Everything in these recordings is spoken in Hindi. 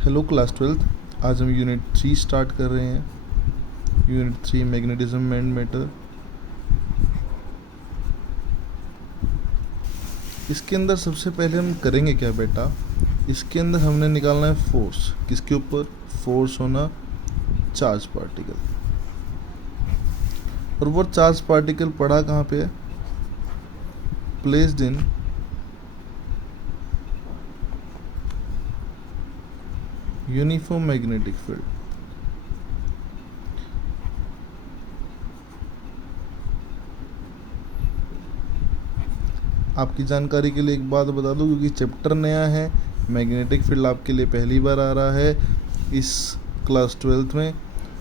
Hello class 12th। आज हम यूनिट 3 स्टार्ट कर रहे हैं। Unit 3 magnetism and matter. इसके अंदर सबसे पहले हम करेंगे क्या बेटा, इसके अंदर हमने निकालना है फोर्स। किसके ऊपर? फोर्स होना चार्ज पार्टिकल। और वो चार्ज पार्टिकल पड़ा कहाँ पे है? Placed in uniform magnetic field. आपकी जानकारी के लिए एक बात बता दूं, क्योंकि चैप्टर नया है, मैग्नेटिक फील्ड आपके लिए पहली बार आ रहा है इस क्लास 12th में।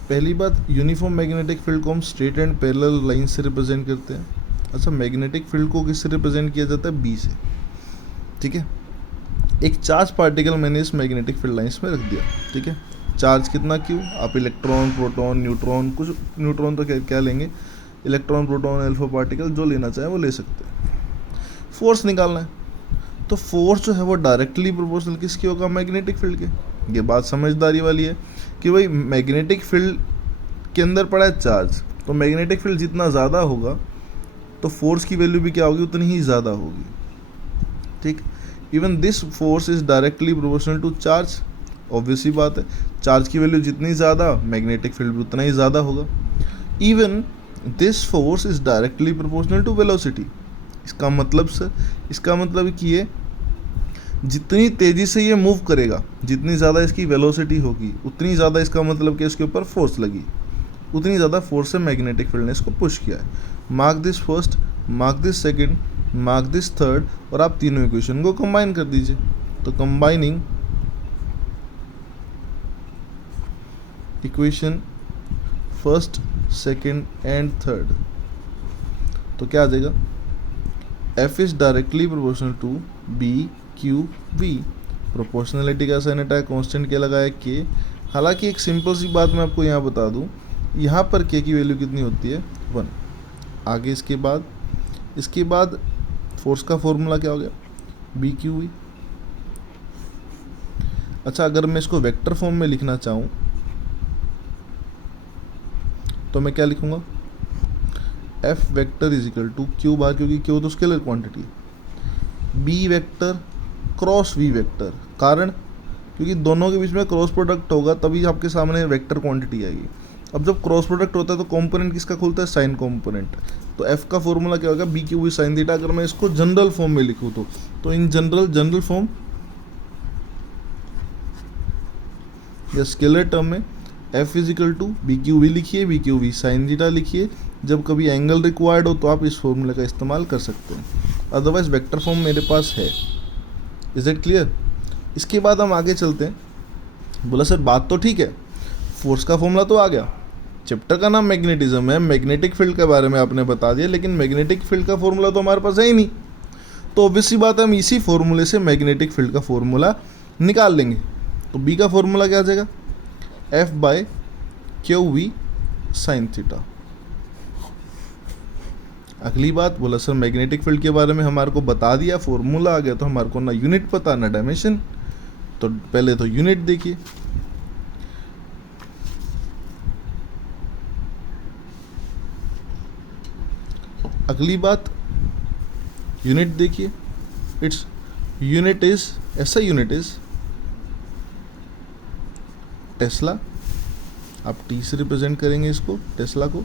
पहली बात, यूनिफॉर्म मैग्नेटिक फील्ड को हम स्ट्रेट एंड पैरेलल लाइन से रिप्रेजेंट करते हैं। अच्छा, मैग्नेटिक फील्ड को किससे रिप्रेजेंट किया जाता है? बी से। ठीक है, एक चार्ज पार्टिकल मैंने इस मैग्नेटिक फील्ड लाइंस में रख दिया। ठीक है, चार्ज कितना क्यों? आप इलेक्ट्रॉन, प्रोटॉन, न्यूट्रॉन, कुछ न्यूट्रॉन तो क्या लेंगे, इलेक्ट्रॉन, प्रोटॉन, अल्फा पार्टिकल जो लेना चाहे वो ले सकते हैं। फोर्स निकालना है, तो फोर्स जो है वो डायरेक्टली प्रोपोर्शनल किसके होगा? मैग्नेटिक फील्ड के। ये बात समझदारी वाली है कि भाई मैग्नेटिक फील्ड के अंदर पड़ा है चार्ज, तो मैग्नेटिक फील्ड जितना ज़्यादा होगा तो फोर्स की वैल्यू भी क्या होगी? उतनी ही ज़्यादा होगी। ठीक, even this force is directly proportional to charge. Obviously बात है, चार्ज की वैल्यू जितनी ज़्यादा, मैग्नेटिक फील्ड भी उतना ही ज़्यादा होगा। Even this force is directly proportional to velocity. इसका मतलब सर, इसका मतलब कि ये जितनी तेज़ी से ये मूव करेगा, जितनी ज़्यादा इसकी वेलोसिटी होगी, उतनी ज़्यादा इसका मतलब कि इसके ऊपर फोर्स लगी, उतनी ज़्यादा फोर्स से मैग्नेटिक फील्ड ने इसको पुश किया है। Mark this first, mark this second, mark this third, और आप तीनों इक्वेशन को कंबाइन कर दीजिए। तो combining equation first, second and third, तो क्या आ जाएगा? F is directly proportional to B Q V. Proportionality का साइन हटाया, कांस्टेंट क्या लगाया? के। हालांकि एक सिंपल सी बात मैं आपको यहाँ बता दूँ, यहाँ पर के की वैल्यू कितनी होती है? 1। आगे इसके बाद फोर्स का फॉर्मूला क्या हो गया? B Q V. अच्छा, अगर मैं इसको वेक्टर फॉर्म में लिखना चाहूँ तो मैं क्या लिखूँगा? F vector is equal to Q bar, क्योंकि क्यू तो scalar quantity, B vector cross V vector. कारण, क्योंकि दोनों के बीच में क्रॉस प्रोडक्ट होगा तभी आपके सामने वेक्टर क्वांटिटी आएगी। अब जब क्रॉस प्रोडक्ट होता है तो कंपोनेंट किसका खुलता है? Sine component. तो एफ का फॉर्मूला क्या होगा? B Q V sine theta. अगर मैं इसको जनरल फॉर्म में लिखूँ तो इन जनरल फॉर्म या स्केलर टर्म में F is equal to B Q V लिखिए, B Q V sine theta लिखिए। जब कभी एंगल रिक्वायर्ड हो तो आप इस फॉर्मूले का इस्तेमाल कर सकते हैं, अदरवाइज वेक्टर फॉर्म मेरे पास है। Is it clear? इसके बाद हम आगे चलते हैं। बोला सर बात तो ठीक है, फोर्स का फॉर्मूला तो आ गया, चैप्टर का नाम मैग्नेटिज्म है, मैग्नेटिक फील्ड के बारे में आपने बता दिया, लेकिन मैग्नेटिक फील्ड का फॉर्मूला तो हमारे पास है ही नहीं। तो ऑब्वियसली बात है, हम इसी फॉर्मूले से मैग्नेटिक फील्ड का फॉर्मूला निकाल लेंगे। तो बी का फॉर्मूला क्या आ जाएगा? F by Q V sine theta. अगली बात, बोला सर मैग्नेटिक फील्ड के बारे में हमारे को बता दिया, फॉर्मूला आ गया, तो हमारे को ना यूनिट पता ना डायमेंशन। तो पहले तो यूनिट देखिए। अगली बात, यूनिट देखिए। इट्स यूनिट इज, ऐसा यूनिट इज टेस्ला। आप टी से रिप्रेजेंट करेंगे इसको, टेस्ला को।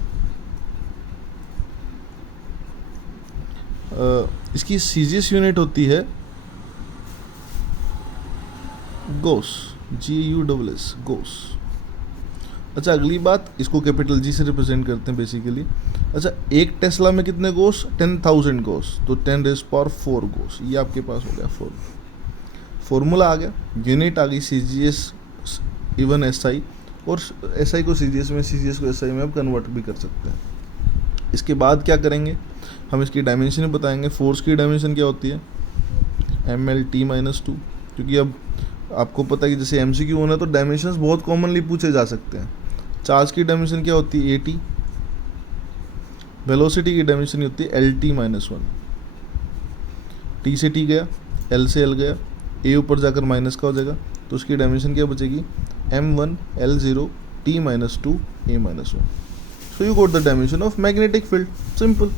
इसकी सीजीएस यूनिट होती है गोस, GUSS, गोस। अच्छा, अगली बात, इसको कैपिटल जी से रिप्रेजेंट करते हैं बेसिकली। अच्छा, एक टेस्ला में कितने गोस? 10,000 गोस, तो 10⁴ गोस। ये आपके पास हो गया फॉर्मूला आ गया, यूनिट आ गई, सीजीएस इवन एसआई, और एसआई को सीजीएस में, सीजीएस को एसआई में आप कन्वर्ट भी कर सकते हैं। इसके बाद क्या करेंगे, हम इसकी डायमेंशन बताएंगे। फोर्स की डायमेंशन क्या होती है? MLT-2, क्योंकि अब आपको पता है कि जैसे MCQ होना है तो डायमेंशंस बहुत कॉमनली पूछे जा सकते हैं। चार्ज की डायमेंशन क्या होती है? AT। वेलोसिटी की डायमेंशन होती है LT-1। T से T गया, L से L गया, A ऊपर जाकर माइनस का हो जाएगा, तो उसकी डायमेंशन क्या बचेगी, m1 L0 t minus 2 a minus 1. So you goat the dimension of magnetic field. Simple.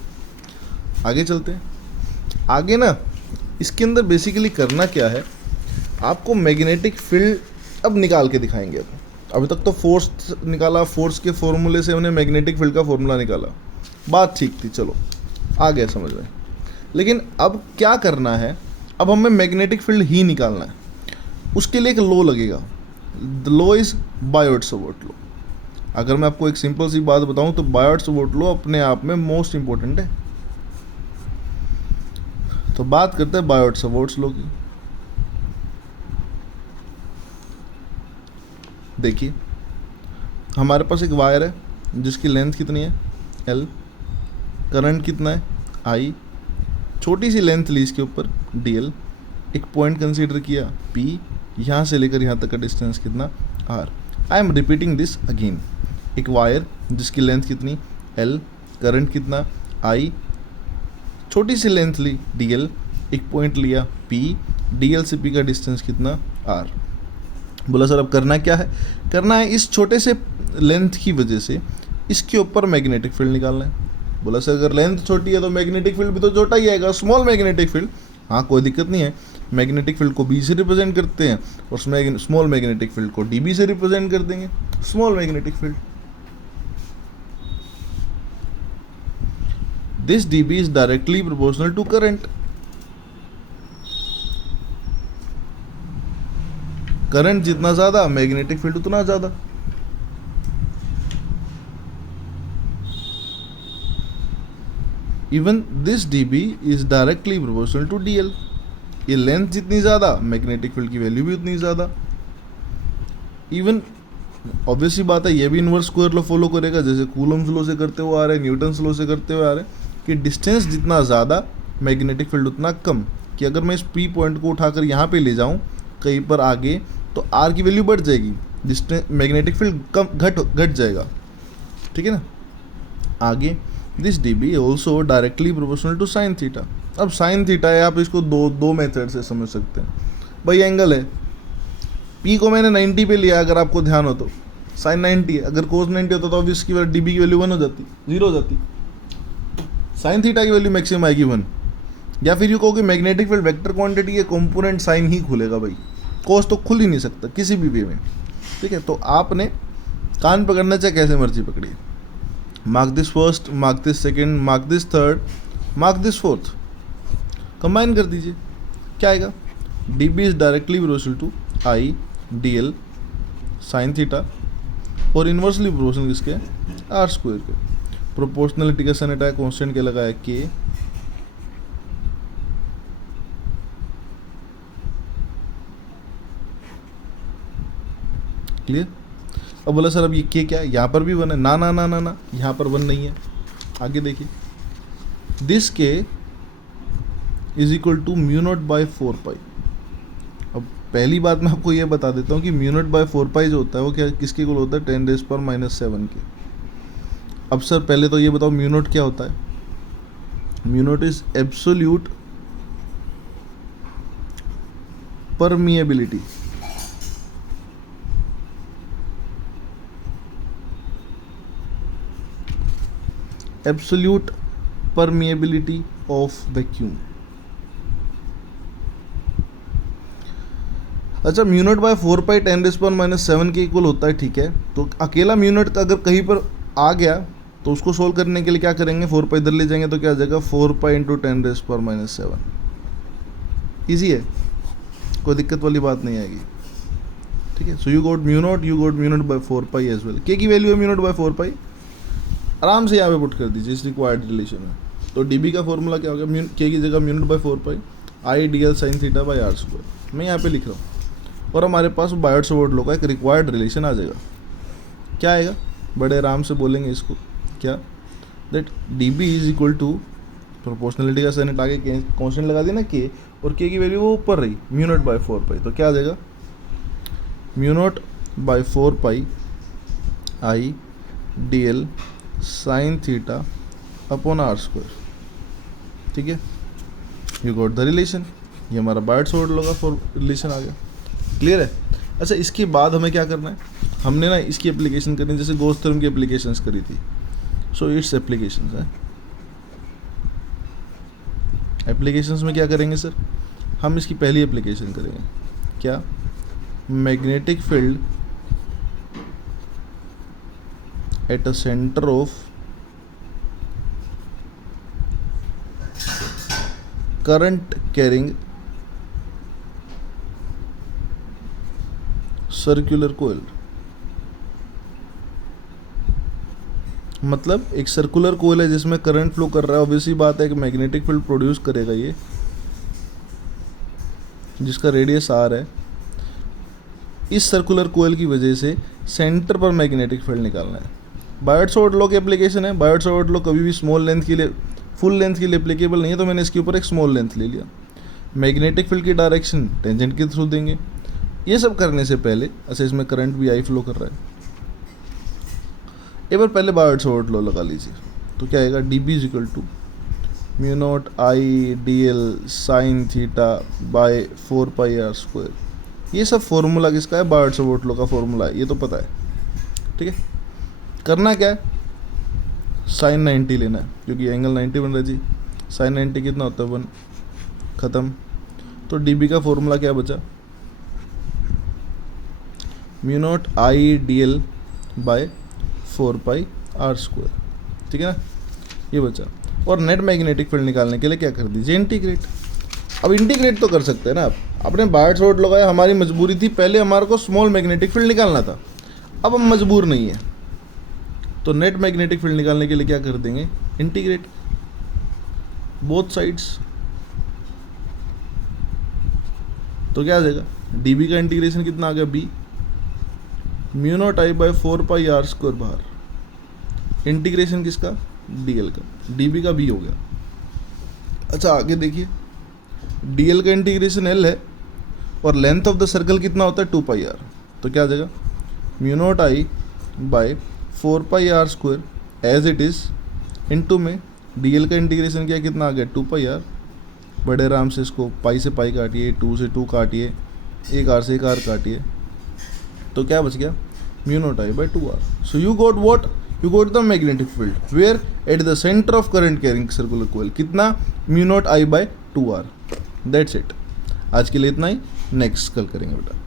आगे चलते हैं. आगे ना इसके अंदर बेसिकली करना क्या है, आपको मैग्नेटिक फील्ड अब निकाल के दिखाएंगे. अभी तक तो फोर्स निकाला, फोर्स के फॉर्मूले से हमने मैग्नेटिक फील्ड का फॉर्मूला निकाला, बात ठीक थी, चलो आ गया समझ में. लेकिन अब क्या करना है, अब हमें मैग्नेटिक फील्ड ही निकालना है. उसके लिए एक लॉ लगेगा. The law is Biot-Savart law. अगर मैं आपको एक सिंपल सी बात बताऊं तो बायोट-सावर्त लॉ अपने आप में मोस्ट इंपॉर्टेंट है. तो बात करते हैं बायोट-सावर्त लॉ की. देखिए हमारे पास एक वायर है जिसकी लेंथ कितनी है L, करंट कितना है I, छोटी सी लेंथ ली इसके ऊपर dl, एक पॉइंट कंसीडर किया P, यहाँ से लेकर यहाँ तक का डिस्टेंस कितना R. I am repeating this again. एक वायर जिसकी लेंथ कितनी L, करंट कितना I, छोटी सी लेंथ ली dl, एक पॉइंट लिया P, dl से P का डिस्टेंस कितना R. बोला सर अब करना क्या है, करना है इस छोटे से लेंथ की वजह से इसके ऊपर मैग्नेटिक फील्ड निकालना है. बोला सर अगर लेंथ छोटी है तो मैग्नेटिक फील्ड भी तो छोटा ही आएगा, स्मॉल मैग्नेटिक फील्ड. हाँ कोई दिक्कत नहीं है, मैग्नेटिक फील्ड को बी से रिप्रेजेंट करते हैं और स्मॉल मैग्नेटिक फील्ड को डी बी से रिप्रेजेंट कर देंगे. Small magnetic field, this D B is directly proportional to current. Current जितना ज़्यादा मैग्नेटिक फील्ड उतना ज़्यादा. Even this D B is directly proportional to D L. ये लेंथ जितनी ज़्यादा मैग्नेटिक फील्ड की वैल्यू भी उतनी ज़्यादा. इवन ऑब्वियसली बात है ये भी इनवर्स स्क्वायर लॉ फॉलो करेगा, जैसे कूलम्स लॉ से करते हुए आ रहे हैं, न्यूटन्स लॉ से करते हुए आ रहे हैं कि डिस्टेंस जितना ज़्यादा मैग्नेटिक फील्ड उतना कम. कि अगर मैं इस पी पॉइंट को उठाकर यहाँ पे ले जाऊँ कहीं पर आगे तो आर की वैल्यू बढ़ जाएगी, डिस्टेंस मैग्नेटिक फील्ड कम घट जाएगा. ठीक है ना. आगे this D B also directly proportional to sine theta. अब साइन थीटा है, आप इसको दो मेथड से समझ सकते हैं. भाई एंगल है, पी को मैंने 90 पे लिया, अगर आपको ध्यान हो तो साइन 90 है. अगर कोस 90 होता तो इसकी वजह डी बी की वैल्यू 1 हो जाती, 0 हो जाती. साइन थीटा की वैल्यू मैक्सिमम आएगी 1. या फिर यू कहो कि मैग्नेटिक फील्ड वेक्टर क्वांटिटी है, कंपोनेंट साइन ही खुलेगा भाई, कोस तो खुल ही नहीं सकता किसी भी वे में. ठीक है, तो आपने कान पकड़ना चाहे कैसे मर्जी पकड़िए. Mark this first, mark this second, mark this third, mark this fourth, combine कर दीजिए. क्या आएगा, d B is directly proportional to I d l sine theta और इन्वर्सली प्रोपोर्शनल किसके, आर स्क्वायर के. प्रोपोर्शनलिटी का साइन हटाया, कॉन्स्टेंट के लगाया के. क्लियर. अब बोला सर अब ये के क्या है, यहाँ पर भी 1 है. ना ना ना ना ना, यहाँ पर 1 नहीं है. आगे देखिए, this k is equal to mu naught by 4 pi. अब पहली बात मैं आपको ये बता देता हूँ कि म्यू नॉट बाई 4 पाई जो होता है वो क्या किसके इक्वल होता है, 10⁻⁻⁷ के. अब सर पहले तो ये बताओ म्यू नॉट क्या होता है. Mu naught is absolute permeability. Absolute permeability of vacuum. अच्छा, म्यू नॉट बाय 4 पाई 10⁻⁷ के इक्वल होता है. ठीक है, तो अकेला म्यू नॉट अगर कहीं पर आ गया तो उसको सोल्व करने के लिए क्या करेंगे, 4 पाई इधर ले जाएंगे तो क्या आ जाएगा, 4 पाई इंटू 10⁻⁷. ईजी है, कोई दिक्कत वाली बात नहीं आएगी. ठीक है, so you got mu naught by 4 pi as well. K की वैल्यू है म्यू नॉट बाय 4 पाई, आराम से यहाँ पे पुट कर दीजिए इस रिक्वायर्ड रिलेशन में. तो डी बी का फॉर्मूला क्या होगा, के की जगह mu naught by 4 pi I d l sine theta by r square. मैं यहाँ पे लिख रहा हूँ और हमारे पास बायोट-सावर्त लॉ का एक रिक्वायर्ड रिलेशन आ जाएगा. क्या आएगा, बड़े आराम से बोलेंगे इसको, क्या, that d B is equal to proportionality का साइन हटा के कॉन्स्टेंट लगा देना के, और के की वैल्यू वो ऊपर रही म्यू नॉट बाय 4 पाई. तो क्या आ जाएगा, mu naught by 4 pi I d l sine theta upon r square. ठीक है, यू गॉट द रिलेशन. ये हमारा बायोट-सावर्त लॉ का रिलेशन आ गया. क्लियर है. अच्छा, इसके बाद हमें क्या करना है, हमने ना इसकी एप्लीकेशन करनी है, जैसे गॉस थ्योरम की एप्लीकेशंस करी थी। सो इट्स एप्लीकेशंस है। एप्लीकेशंस में क्या करेंगे सर, हम इसकी पहली एप्लीकेशन करेंगे, क्या, magnetic field at a centre of current carrying circular coil. मतलब एक सर्कुलर कोयल है जिसमें करंट फ्लो कर रहा है, ऑब्वियसली बात है कि मैग्नेटिक फील्ड प्रोड्यूस करेगा ये, जिसका रेडियस आर है। इस सर्कुलर कोयल की वजह से सेंटर पर मैग्नेटिक फील्ड निकालना है। बायट-सवार्ट लॉ की एप्लीकेशन है। बायट-सवार्ट लॉ कभी भी स्मॉल लेंथ के लिए, फुल लेंथ के लिए एप्लीकेबल नहीं है, तो मैंने इसके ऊपर एक स्मॉल लेंथ ले लिया। मैग्नेटिक फील्ड की डायरेक्शन टेंजेंट के थ्रू देंगे। ये सब करने से पहले, अच्छा इसमें करंट भी आई फ्लो कर रहा है, एक बार पहले बायट-सवार्ट लॉ लगा लीजिए। तो क्या आएगा, d B is equal to mu naught I d l sine theta by 4πr²। ये सब फॉर्मूला किसका है, बायट-सवार्ट लॉ का फॉर्मूला है, ये तो पता है, ठीक है। करना क्या है, साइन 90 लेना है, क्योंकि एंगल 90 बन रहा है जी। साइन 90 कितना होता है, 1, ख़त्म। तो डी बी का फॉर्मूला क्या बचा, mu naught I d L by 4πr², ठीक है ना, ये बचा। और नेट मैग्नेटिक फील्ड निकालने के लिए क्या कर दीजिए, इंटीग्रेट। अब इंटीग्रेट तो कर सकते हैं ना आप, अपने बायट-सवार्ट लगाया, हमारी मजबूरी थी, पहले हमारे को स्मॉल मैग्नेटिक फील्ड निकालना था, अब हम मजबूर नहीं है, तो नेट मैग्नेटिक फील्ड निकालने के लिए क्या कर देंगे, इंटीग्रेट बोथ साइड्स। तो क्या आ जाएगा, डी बी का इंटीग्रेशन कितना आ गया, B mu naught I by 4πr² बाहर, इंटीग्रेशन किसका, डी एल का, डी बी का बी हो गया। अच्छा आगे देखिए, डी एल का इंटीग्रेशन एल है और लेंथ ऑफ द सर्कल कितना होता है, 2πr। तो क्या आ जाएगा, mu naught I by 4πr² as it is into में डी एल का इंटीग्रेशन किया, कितना आ गया, 2πr। बड़े आराम से इसको पाई से पाई काटिए, 2 से 2 काटिए, एक आर से एक आर काटिए, तो क्या बच गया, mu naught I by 2r। So you got what, you got the magnetic field where at the centre of current carrying circular coil, कितना, mu naught I by 2r। That's it. आज के लिए इतना ही, नेक्स्ट कल करेंगे बेटा।